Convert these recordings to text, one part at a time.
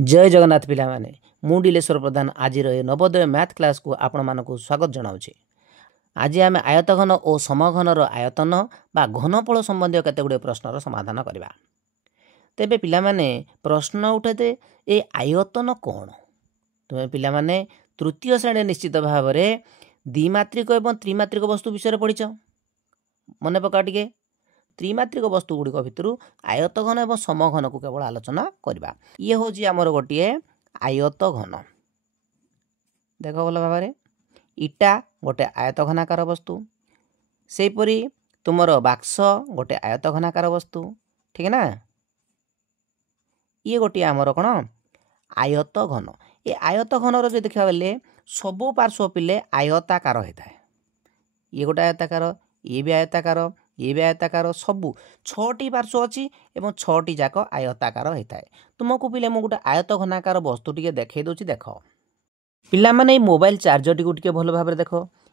जय जगन्नाथ पिला माने मु डिलेश्वर प्रधान आज नवोदय मैथ क्लास को आपण मानक स्वागत जनाऊे। आज आम आयतघन और समघनर आयतन बा घनफल संबंधी केतगुड़े प्रश्नर समाधान करवा। तेबे पिला माने प्रश्न उठे ए आयतन कौन तुम्हें पिला माने तृतीय श्रेणी निश्चित भाव में द्विमात्रिक और त्रिमात्रिक वस्तु विषय पढ़ीच मन पका टे। त्रिमात्रिक वस्तु गुड़िक भितर आयतघन और समघन को केवल आलोचना करवा। ये हूँ आमर गोटे आयतघन। देख भल भाव इटा गोटे आयतघनाकार वस्तु, सेपरी तुमर बाक्स गोटे आयतघनाकार वस्तु, ठीक है ना। ये गोटे आमर कौन आयतघन। ये आयतघन जो देखा बेले सबू पार्श्व पिले आयताकार होता है। ये गोटे आयताकार, ये भी आयताकार, ये भी आयताकार, सबू 6टी पार्श्व अच्छी एवं 6टी जाक आयताकार होता है। तुमको पिले मुझे गोटे आयतघनाकार वस्तु टी देखई दूसरी देख पिला माने मोबाइल चार्जर टी भल भाव देख।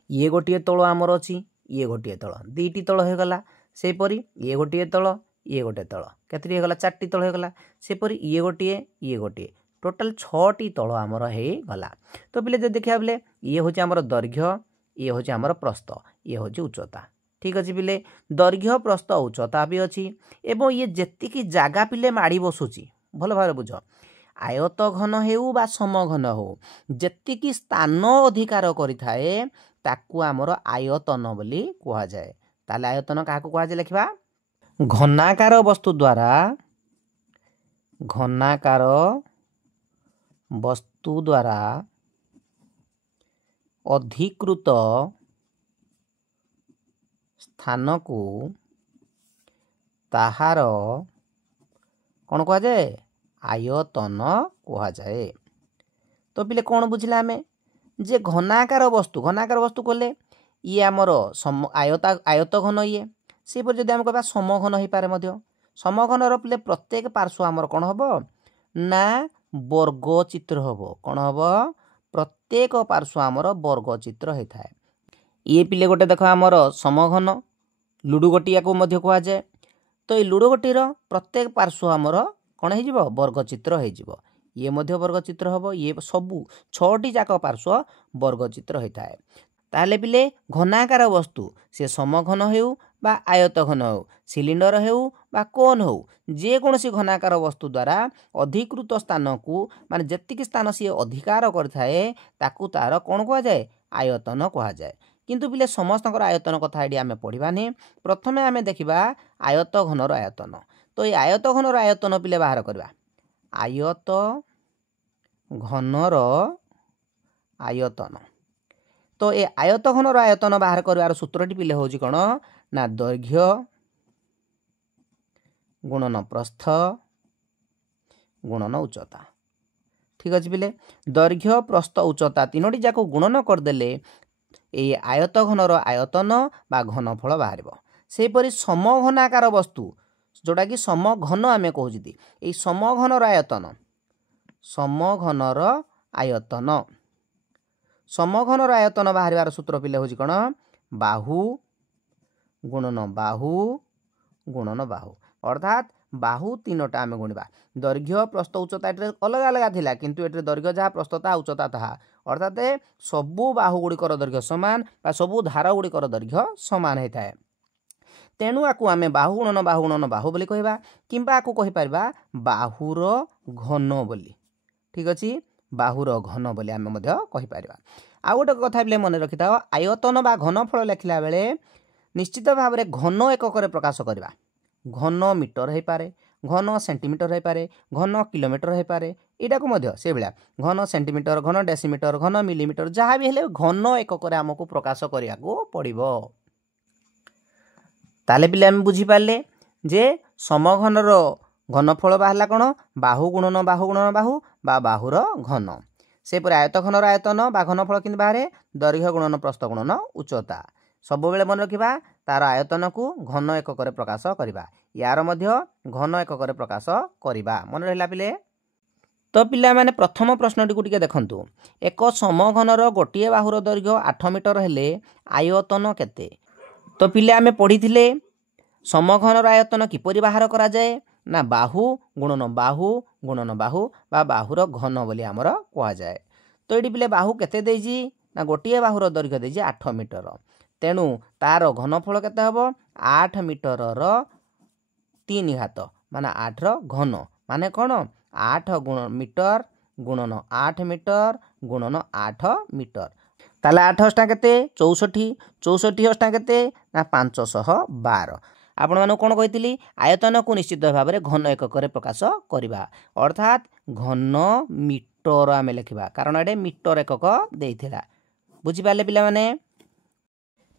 ये गोटे तल आमर अच्छी, ये गोटे तल, 2टी तल होगला। सेपरी ये गोटे तल, ये गोटे तल, केतरी होगला 4टी तल होगला। सेपरी ये गोटे टोटाल 6टी तल आमर होगला। तो पिले जो देखा बेले ये हूँ आमर दैर्घ्य, ये हूँ आमर प्रस्थ, ये हूँ उच्चता। ठीक अच्छे पिले दैर्घ्य प्रस्थ उच्चता भी अच्छी एवं ये जेतिकी जागा पिले माड़ी बसुची भल भाव बुझ। आयत घन हेउ बा समघन हो जेतिकी स्थान अधिकार करिथाए ताकू आमर आयतन बोली कुहा जाए। ताले आयतन काहाकू कुहा जाए लिखिबा घनाकार वस्तु द्वारा अधिकृत स्थान को ताहार कौन कह जाए आयतन कह जाए। तो पिले कौन बुझिला आमे जे घनाकार वस्तु कहले ये आमर आयत घन ये सेपर जदि आम कह समघन हो पारे मध्य। समघनर पिले प्रत्येक पार्श्व आमर कौन हम ना वर्ग चित्र हम कौन हम प्रत्येक पार्श्व आमर वर्ग चित्र होता है। ये पिले गोटे देख आमर समघन लुडु गोटी या कह जाए। तो ये लुडु गोटीर प्रत्येक पार्श्व आमर कौन हो वर्ग चित्र हो। ये मध्य वर्ग चित्र हम, ये सबू 6टी जाक पार्श्व वर्ग चित्र होता है। ताहले पिले घनाकार वस्तु से समघन हो बा आयतघन हो, सिलिंडर हो बा कोन हो, जेकोसी घनाकार वस्तु द्वारा अधिकृत स्थान को माने जेतिकी स्थान सी अधिकार करथाए ताकू तार कौन कह जाए आयतन कह जाए। किंतु पिले समस्त आयतन कथा ये आम पढ़ानी। प्रथमे आम देखा आयत घनर आयतन। तो ये आयत घनर आयतन पिले बाहर करवा। आयत घनर आयतन। तो ये आयत घनर आयतन बाहर कर सूत्रटी पिले हूँ कौन ना दैर्घ्य गुणन प्रस्थ गुणन उच्चता। ठीक अच्छे पिले दैर्घ्य प्रस्थ उच्चता 3टी जाक गुणन करदेले ये आयत घनर आयतन बा घनफल बाहर। सेपरी समघनाकार वस्तु जोटा कि समघन आम कहते ये समघनर आयतन, समघनर आयतन, समघनर आयतन बाहर सूत्र पिले हूँ कौन बाहु गुणन बाहु गुणन बाहु। अर्थात बाहु 3टा आम गुणवा। दैर्घ्य प्रस्थ उच्चता अलग अलग थिला किंतु एटे दैर्घ्य जहाँ प्रस्थता उच्चता ताहा अर्थात सबू बाहु गुड़िकर दैर्घ्य समान बा सबू धार गुड़िकर दैर्घ्य समान होता है। तेणु आकु आमे बाहु गुणन बाहु बोली कहबा किंबा आकु कहि परबा बाहुर घन बोली। ठीक अछि बाहुर घन बोली आमे मध्य कहि परबा। आ गोटे कथा बिले मन रखि थाओ आयतन बा घनफल लेखिला बेले निश्चित भाव में घन एकक प्रकाश करवा। घन मीटर हो पारे, घन सेंटीमीटर हो पारे, घन किलोमीटर हो पारे, यहाँ को से भाया घन सेंटीमीटर, घन डेसीमीटर, घन मिलीमीटर जहाँ भी हेले घन एकक आमको प्रकाश करने को पड़ो। ताले पिले आम बुझीपारे जे समघनर घनफल बाहला कौन बाहु गुणन बाहु बा बाहुर घन। सेपरि आयत घनर आयतन बा घनफल कि बाहर दैर्घ्य गुणन प्रस्थ गुणन उच्चता। सब बेले मन रखा तार आयतन को घन एकक प्रकाश करवा, यार मध्य घन एकक प्रकाश करवा मन रहा पिले। तो पिला माने प्रथम प्रश्नटी को देखंतु एक समघनर गोटे बाहुर दैर्घ्य 8 मीटर हेले आयतन केते। तो पिले आमे पढ़ी समघनर आयतन किपरि बाहर करा जाए ନା ବାହୁ ଗୁଣନ ବାହୁ ବା ବାହୁର ଘନ ବୋଲି ଆମର କୁହାଯାଏ। ତ ଏଠି ପିଲେ ବାହୁ କେତେ ଦେଇଛି ନା ଗୋଟିଏ ବାହୁର ଦୈର୍ଘ୍ୟ ଦେଇଛି 8 ମିଟର। ତେଣୁ ତାର ଘନଫଳ କେତେ ହେବ 8 ମିଟରର 3 ଘାତ ମାନେ 8ର ଘନ ମାନେ କ'ଣ 8 ମିଟର ଗୁଣନ 8 ମିଟର ଗୁଣନ 8 ମିଟର। ତାହେଲେ 8 ଅଷ୍ଟା କେତେ 64 64 ଅଷ୍ଟା କେତେ ନା 512। ଆପଣମାନଙ୍କୁ କ'ଣ କହିଥିଲି ଆୟତନକୁ ନିଶ୍ଚିତ ଭାବରେ ଘନ ଏକକରେ ପ୍ରକାଶ କରିବା ଅର୍ଥାତ୍ ଘନ ମିଟର ଆମେ ଲେଖିବା କାରଣ ଏଠି ମିଟର ଏକକ ଦେଇଥିଲା। ବୁଝିପାରିଲେ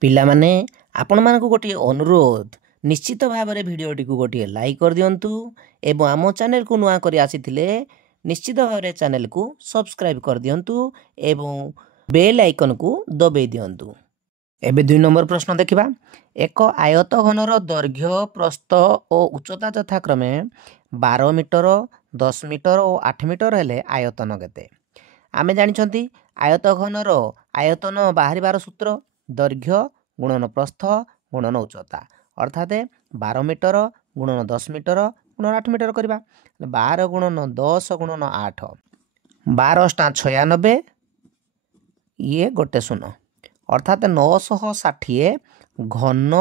ପିଲାମାନେ ଆପଣମାନଙ୍କୁ ଗୋଟିଏ ଅନୁରୋଧ ନିଶ୍ଚିତ ଭାବରେ ଭିଡ଼ିଓଟିକୁ ଗୋଟିଏ ଲାଇକ୍ କରିଦିଅନ୍ତୁ ଏବଂ ଆମ ଚ୍ୟାନେଲକୁ ନୂଆ କରି ଆସିଥିଲେ ନିଶ୍ଚିତ ଭାବରେ ଚ୍ୟାନେଲକୁ ସବସ୍କ୍ରାଇବ୍ କରିଦିଅନ୍ତୁ ଏବଂ ବେଲ୍ ଆଇକନକୁ ଦବାଇ ଦିଅନ୍ତୁ। ଏବେ 2 ନମ୍ବର ପ୍ରଶ୍ନ ଦେଖିବା। ଏକ ଆୟତ ଘନର ଦୈର୍ଘ୍ୟ ପ୍ରସ୍ଥ ଓ ଉଚ୍ଚତା ଯଥାକ୍ରମେ 12 ମିଟର 10 ମିଟର ଓ 8 ମିଟର ହେଲେ ଆୟତନ କେତେ? ଆମେ ଜାଣିଛନ୍ତି ଆୟତ ଘନର ଆୟତନ ବାହାରିବାର ସୂତ୍ର ଦୈର୍ଘ୍ୟ ଗୁଣନ ପ୍ରସ୍ଥ ଗୁଣନ ଉଚ୍ଚତା ଅର୍ଥାତ୍ 12 ମିଟର ଗୁଣନ 10 ମିଟର ଗୁଣନ 8 ମିଟର କରିବା। 12 ଗୁଣନ 10 ଗୁଣନ 8 12 ଅଷ୍ଟା 96 ଇଏ ଗୋଟେ ଶୂନ ଅର୍ଥାତ୍ 960 ଘନ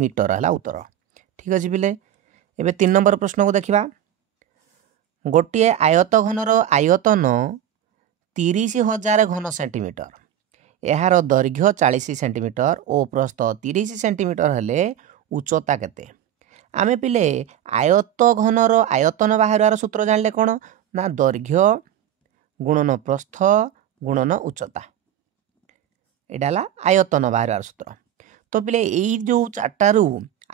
ମିଟର ହେଲା ଉତ୍ତର। ଠିକ୍ ଅଛି ପିଲେ। ଏବେ 3 ନମ୍ବର ପ୍ରଶ୍ନକୁ ଦେଖିବା। ଗୋଟିଏ ଆୟତ ଘନର ଆୟତନ 30,000 ଘନ ସେଣ୍ଟିମିଟର ଏହାର ଦୈର୍ଘ୍ୟ 40 ସେଣ୍ଟିମିଟର ଓ ପ୍ରସ୍ଥ 30 ସେଣ୍ଟିମିଟର ହେଲେ ଉଚ୍ଚତା କେତେ? ଆମେ ପିଲେ ଆୟତ ଘନର ଆୟତନ ବାହାରିବାର ସୂତ୍ର ଜାଣିଲେ କ'ଣ ନା ଦୈର୍ଘ୍ୟ ଗୁଣନ ପ୍ରସ୍ଥ ଗୁଣନ ଉଚ୍ଚତା ଏଇଟା ହେଲା ଆୟତନ ବାହାରିବାର ସୂତ୍ର। ତ ପିଲେ ଏଇ ଯେଉଁ 4টাରୁ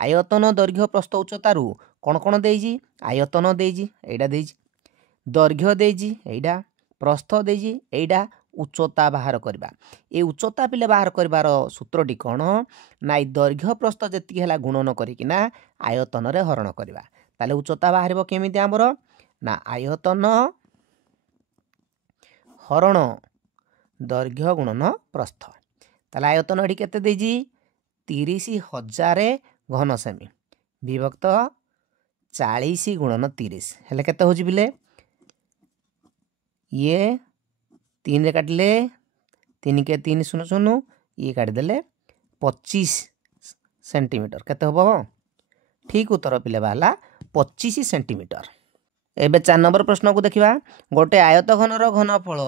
ଆୟତନ ଦୈର୍ଘ୍ୟ ପ୍ରସ୍ଥ ଉଚ୍ଚତାରୁ କ'ଣ କ'ଣ ଦେଇଛି ଆୟତନ ଦେଇଛି ଏଇଟା ଦେଇଛି ଦୈର୍ଘ୍ୟ ଦେଇଛି ଏଇଟା ପ୍ରସ୍ଥ ଦେଇଛି ଏଇଟା ଉଚ୍ଚତା ବାହାର କରିବା। ଏ ଉଚ୍ଚତା ପିଲେ ବାହାର କରିବାର ସୂତ୍ରଟି କ'ଣ ନା ଏଇ ଦୈର୍ଘ୍ୟ ପ୍ରସ୍ଥ ଯେତିକି ହେଲା ଗୁଣନ କରିକିନା ଆୟତନରେ ହରଣ କରିବା। ତାହେଲେ ଉଚ୍ଚତା ବାହାରିବ କେମିତି ଆମର ନା ଆୟତନ ହରଣ ଦୈର୍ଘ୍ୟ ଗୁଣନ ପ୍ରସ୍ଥ। ତାହେଲେ ଆୟତନ ଏଠି କେତେ ଦେଇଛି 30,000 ଘନ ସେମି ବିଭକ୍ତ 40 ଗୁଣନ 30 ହେଲେ କେତେ ହେଉଛି ପିଲେ ଇଏ 3ରେ କାଟିଲେ 3 के 3 0 0 ଇଏ କାଟିଦେଲେ 25 ସେଣ୍ଟିମିଟର କେତେ ହେବ ଠିକ୍ ଉତ୍ତର ପିଲେ ବାହାରିଲା 25 ସେଣ୍ଟିମିଟର। ଏବେ 4 ନମ୍ବର ପ୍ରଶ୍ନକୁ ଦେଖିବା। ଗୋଟେ ଆୟତ ଘନର ଘନଫଳ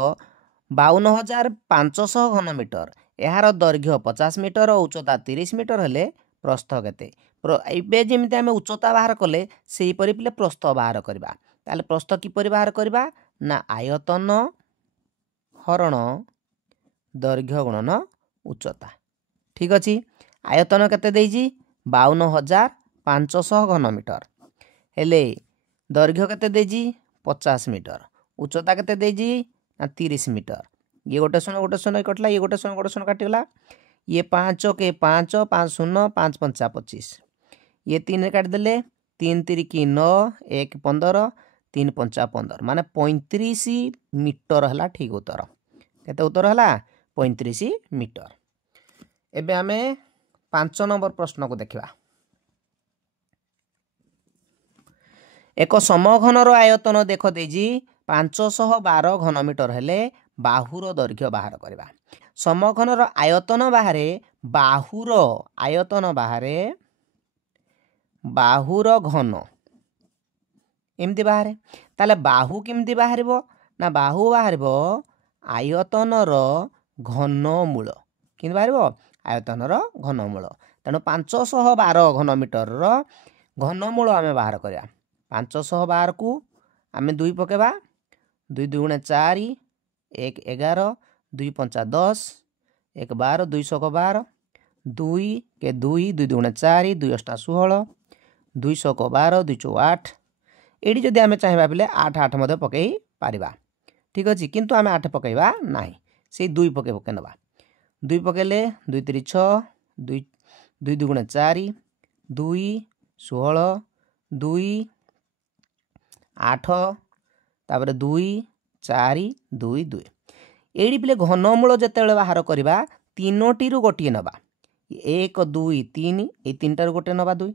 52,500 ଘନ ମିଟର ଏହାର ଦୈର୍ଘ୍ୟ 50 ମିଟର ଓ ଉଚ୍ଚତା 30 ମିଟର ହେଲେ ପ୍ରସ୍ଥ କେତେ? ଏବେ ଯେମିତି ଆମେ ଉଚ୍ଚତା ବାହାର କଲେ ସେହିପରି ପିଲେ ପ୍ରସ୍ଥ ବାହାର କରିବା। ତାହେଲେ ପ୍ରସ୍ଥ କିପରି ବାହାର କରିବା ନା ଆୟତନ ହରଣ ଦୈର୍ଘ୍ୟ ଗୁଣନ ଉଚ୍ଚତା। ଠିକ୍ ଅଛି। ଆୟତନ କେତେ ଦେଇଛି 52,500 ଘନ ମିଟର ହେଲେ ଦୈର୍ଘ୍ୟ କେତେ ଦେଇଛି 50 ମିଟର ଉଚ୍ଚତା କେତେ ଦେଇଛି ନା 30 ମିଟର। ଇଏ ଗୋଟେ ଶୂନ କଟିଲା ଇଏ ଗୋଟେ ଶୂନ କାଟିଗଲା ଇଏ 5 के 5 5 0 5 5 25 ଇଏ 3ରେ କାଟିଦେଲେ 3 3 କି 9 1 15 3 5 15 ମାନେ 35 ମିଟର ହେଲା ଠିକ୍ ଉତ୍ତର। କେତେ ଉତ୍ତର ହେଲା 35 ମିଟର। ଏବେ ଆମେ 5 ନମ୍ବର ପ୍ରଶ୍ନକୁ ଦେଖିବା। ଏକ ସମଘନର ଆୟତନ ଦେଖ ଦେଇଛି 512 ଘନ ମିଟର ହେଲେ ବାହୁର ଦୈର୍ଘ୍ୟ ବାହାର କରିବା। ସମଘନର ଆୟତନ ବାହାରେ ବାହୁର ଆୟତନ ବାହାରେ ବାହୁର ଘନ ଏମିତି ବାହାରେ। ତାହେଲେ ବାହୁ କେମିତି ବାହାରିବ ନା ବାହୁ ବାହାରିବ ଆୟତନର ଘନମୂଳ କେମିତି ବାହାରିବ ଆୟତନର ଘନମୂଳ। ତେଣୁ 512 ଘନ ମିଟରର ଘନମୂଳ ଆମେ ବାହାର କରିବା। 512କୁ ଆମେ 2 ପକେଇବା 2 2 4 1 11 2 5 10 1 12 2 12 2 के 2 2 2 4 2 8 16 2 12 2 8 ଏଠି ଯଦି ଆମେ ଚାହିଁବା ପିଲେ 8 8 ମଧ୍ୟ ପକାଇ ପାରିବା। ଠିକ୍ ଅଛି କିନ୍ତୁ ଆମେ 8 ପକାଇବା ନାହିଁ ସେଇ 2 ପକାଇ ନେବା 2 ପକାଇଲେ 2 3 6 2 2 2 4 2 16 2 8 ତାପରେ 2 4 2 2 ଏଇଠି ପିଲେ ଘନମୂଳ ଯେତେବେଳେ ବାହାର କରିବା 3ଟିରୁ ଗୋଟିଏ ନେବା 1 2 3 ଏଇ 3ଟାରୁ ଗୋଟେ ନେବା 2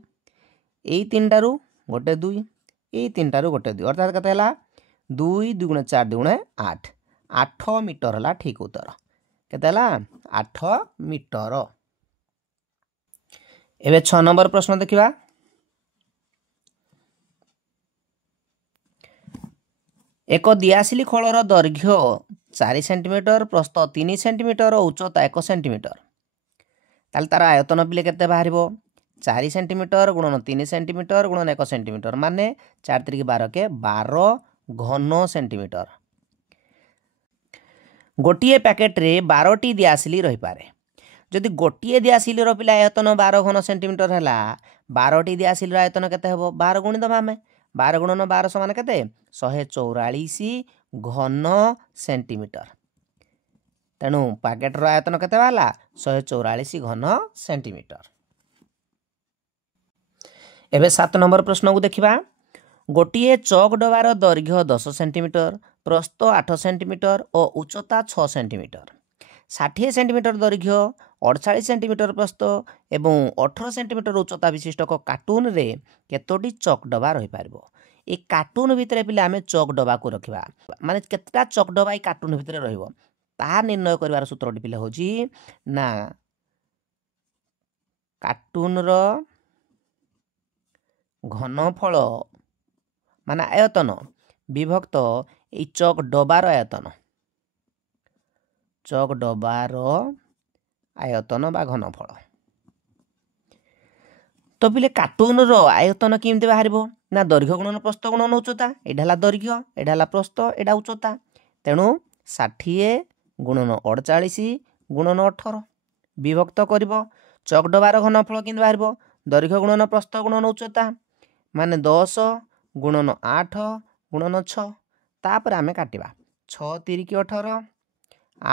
ଏଇ 3ଟାରୁ ଗୋଟେ 2 ये तीनटारू गोटे 2 अर्थात केते हला 2 2 गुणे 4 2 गुणे 8 8 मीटर हला ठीक उत्तर केते हला 8 मीटर। एबे 6 नंबर प्रश्न देखिबा एक दियासिली खोलर दैर्घ्य 4 सेंटीमीटर प्रस्थ 3 सेंटीमीटर उच्चता 1 सेंटीमीटर ताल तार आयतन पिले केते बाहरिबो 4 सेंटीमीटर गुणन 3 सेंटीमीटर गुणन 1 सेंटीमीटर माने 4 3 12 के 12 घन सेंटीमीटर। गोटे पैकेट रे 12 टी दियासिली रही पारे जदि गोटे दियासिली रो पिला आयतन 12 घन सेंटीमीटर हैला 12 टी दियासिली रो आयतन केते हेबो 12 गुणि दबा हमें 12 गुणन 12 समान केते 144 घन सेंटीमीटर तेणु पैकेट रो आयतन केते बाला 144 घन सेंटीमीटर। एबे 7 नंबर प्रश्न को देखिबा गोटे चौक डबार दैर्घ्य 10 सेंटीमीटर प्रस्थ 8 सेंटीमीटर और उच्चता 6 सेंटीमीटर 60 सेंटीमीटर दैर्घ्य 48 सेंटीमीटर प्रस्थ एवं 18 सेंटीमीटर उच्चता विशिष्ट एक कार्टून रे केतोटी चौक डबा रही पारबो ए कार्टून भितर पिले आमे चौक डबा को रखिबा माने केतटा चौक डबा ए कार्टून भितर रहइबो ता निर्णय करिवार सूत्रटी पिले होजी ना कार्टून रो घनफल माने आयतन विभक्त ए चौक डबार आयतन चौक डबार आयतन बा घनफल तो पिले कार्टून रो आयतन केमते बाहरिबो ना दैर्घ्य गुणन प्रस्थ गुणन उच्चता एडा हला दैर्घ्य एडा हला प्रस्थ एडा उच्चता तेणु 60 गुणन 48 गुणन 18 विभक्त करिवो चौक डबार घनफल केमते बाहरिबो दैर्घ्य गुणन प्रस्थ गुणन उच्चता माने 10 गुणन 8 गुणन 6 तापर आमे काटिबा 6 3 की 18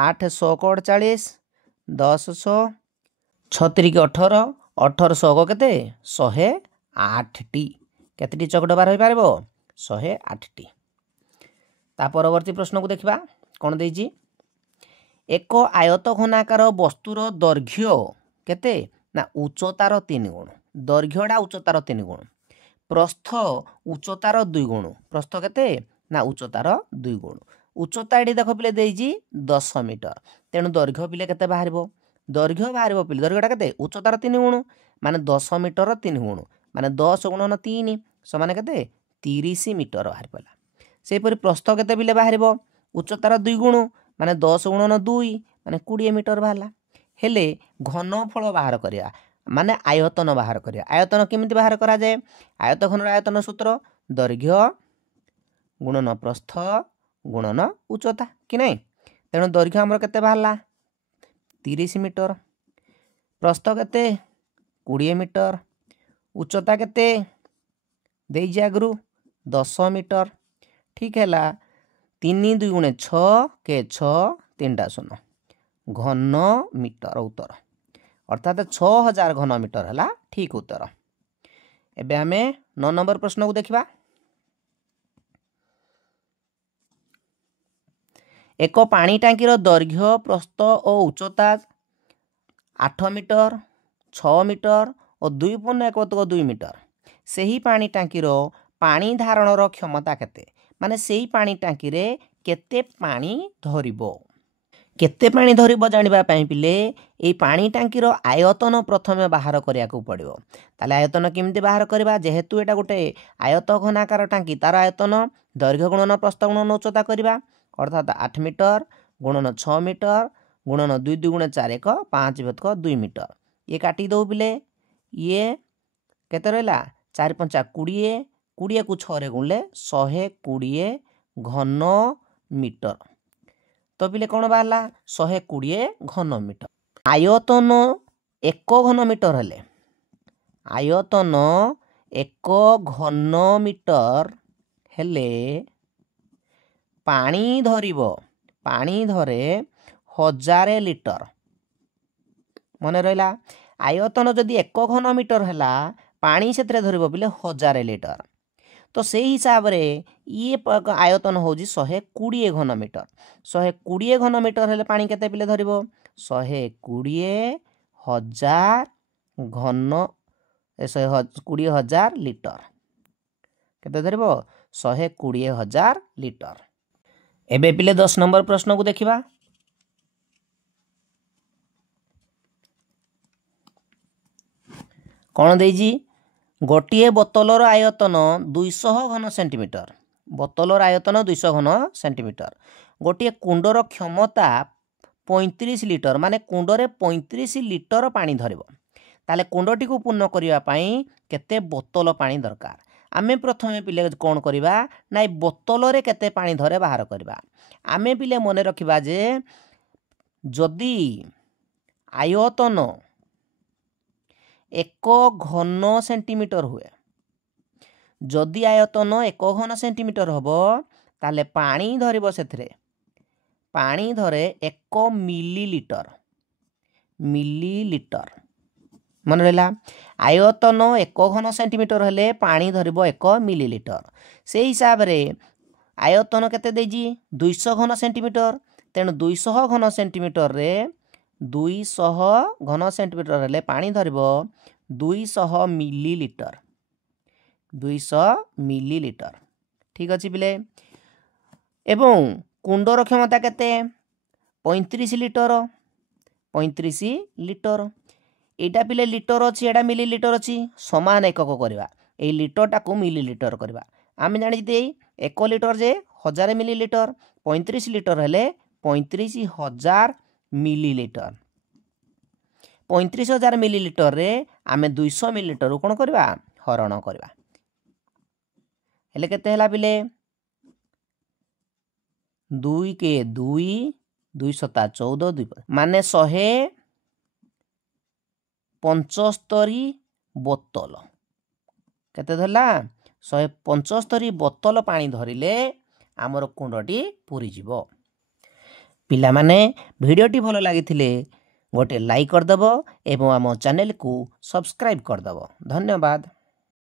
8 100 को 48 10 100 6 3 की 18 18 100 को केते 108 टी केतेटी चौक डबा रही पारबो 108 टी। ता परवर्ती प्रश्न को देखिबा कोन देइजी एक आयत घनाकार वस्तुर दैर्घ्य केते ना उच्चतार 3 गुण दैर्घ्यडा उच्चतार 3 गुण प्रस्थ उच्चतार 2 गुण प्रस्थ केते ना उच्चतार 2 गुण उच्चता एडी देखो पिले देइजी 10 मीटर तेणु दैर्घ्य पिले केते बाहरिबो दैर्घ्य बाहरिबो पिले दैर्घ्यटा केते उच्चतार 3 गुण माने 10 मीटर 3 गुण माने 10 गुणन 3 समान केते 30 मीटर बाहरि पला से परि प्रस्थ केते पिले बाहरिबो उच्चतार 2 गुण माने 10 गुणन 2 माने 20 मीटर बाहला हेले घनफल बाहर करिया माने आयतन बाहर करिया आयतन केमिति बाहर करा जाय आयत घनर आयतन सूत्र दैर्घ्य गुणन प्रस्थ गुणन उच्चता कि नहीं तेणु दैर्घ्य हमर केते बाहला 30 मीटर प्रस्थ केते 20 मीटर उच्चता केते देई जागरु 10 मीटर ठीक हैला 3 2 गुणे 6 के 6 3टा शून्य घन मीटर उत्तर अर्थात 6000 घन मीटर हला ठीक उत्तर। एबे हमें 9 नंबर प्रश्न को देखिबा एक पानी टांकी रो दैर्घ्य प्रस्थ और उच्चता 8 मीटर 6 मीटर और 2.1 मीटर सेही पानी टांकी रो पानी धारण रो क्षमता केते माने सेही पानी टांकी रे केते पानी धरिबो केते पानी धरिबो जानिबा पई पिले ए पानी टांकी रो आयतन प्रथमे बाहर करिया को पड़िबो ताले आयतन केमिति बाहर करबा जेहेतु एटा गोटे आयत घनाकार टांकी तार आयतन दैर्घ्य गुणन प्रस्थ गुणन उच्चता करबा अर्थात 8 मीटर गुणन 6 मीटर गुणन 2 2 गुणे 4 1 5 भेदक 2 मीटर ये काटी दो पिले ये केते रहला 4 5 20 20 को 6 रे गुणले 120 घन मीटर तो पिले कौन बाहला 120 घन मीटर आयतन 1 घन मीटर हेले आयतन 1 घन मीटर हेले पानी धरिबो पानी धरे 1000 लिटर मन रहा आयतन जदि 1 घन मीटर है पानी से धरब बोले 1000 लिटर तो से हिसाब रे ये आयतन हूँ 120 घन मीटर 120 घन मीटर हेले पानी केते पिले धरब 120,000 घन 120,000 लिटर केते धरिबो 120,000 लिटर। एबे पिले 10 नंबर प्रश्न को देखिबा। कौन देजी गोटे बोतलर आयतन 200 घन सेंटीमीटर। बोतलर आयतन 200 घन सेंटीमीटर। गोटे कुंडर क्षमता 35 लिटर माने कुंडरे 35 लिटर पानी धरिबो। ताले कुंडटी को पूर्ण करिया पई केते बोतल पानी दरकार। आमे प्रथमे पिले कौन करिबा ना बोतल रे केते पानी धरे बाहर करिबा। आमे पिले मने रखिबा जे जदि आयतन 1 घन सेंटीमीटर हुए, जदि आयतन 1 घन सेंटीमीटर हबो ताले पानी धरिबो सेथरे पानी धरे 1 मिलीलिटर। मिलीलिटर मन रहला आयतन 1 घन सेंटीमीटर हेले पानी धरिबो 1 मिलीलिटर। से हिसाब रे आयतन केते देजी 200 घन सेंटीमीटर। तेणु 200 घन सेंटीमीटर रे 200 घन सेंटीमीटर हेले पानी धरिबो 200 मिलीलिटर। 200 मिलीलिटर ठीक अछि पिले। एवं कुंडर क्षमता केते 35 लिटर। 35 लिटर एटा पिले लिटर अछि एटा मिलीलिटर अछि समान एकक करबा। ए लिटर टाको मिलीलिटर करबा। आमे जानि दे 1 लिटर जे 1000 मिलीलिटर 35 लिटर हेले 35,000 मिलीलिटर। 35,000 मिलीलिटर रे आमे 200 मिलीलिटर को कोन करबा हरण करबा। हेले केते हला पिले 2 के 2 2 सता 14 2 माने 175 बोतल केते धरला 175 बोतल पानी धरिले आमर कुंडटी पूरी जीवो। पिला माने वीडियोटी भलो लागिथिले गोटे लाइक कर दबो एवं आम चैनल को सब्सक्राइब कर दबो। धन्यवाद।